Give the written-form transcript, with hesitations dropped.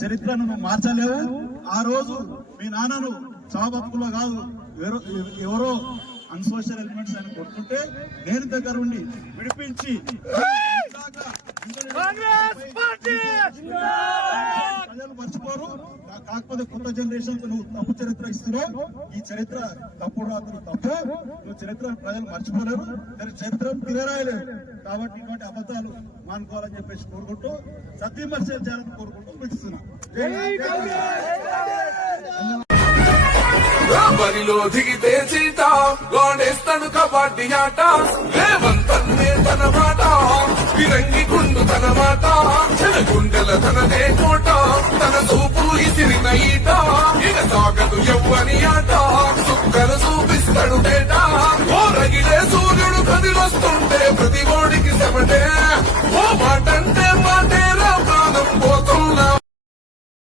చరిత్రను నువ్వు మార్చలేవు. ఆ రోజు మీ నాన్నను చావబతుకులో కాదు ఎవరో అన్సోషల్ ఎలిమెంట్స్ అని కొట్టుకుంటే నేను దగ్గర ఉండి విడిపించి ప్రజలు మర్చిపోరు. కాకపోతే కొత్త జనరేషన్ నువ్వు తప్పు చరిత్ర ఇస్తున్నావు. ఈ చరిత్ర తప్పుడు రాత్రులు తప్పు. నువ్వు చరిత్ర ప్రజలు మర్చిపోలేరు, చరిత్ర తిరరాయలేరు. కాబట్టి ఇటువంటి అబద్ధాలు మానుకోవాలని చెప్పేసి కోరుకుంటూ సత్యవిమర్శ చేయాలని కోరుకుంటూ పిలుస్తున్నా. బరిలో దిగితే సీత గోడేస్తాడు కబడ్డీ ఆట, రేవంతన్నే తన మాట, ఫిరంగి గుండు తన మాట, గుండెల తనదే కోట.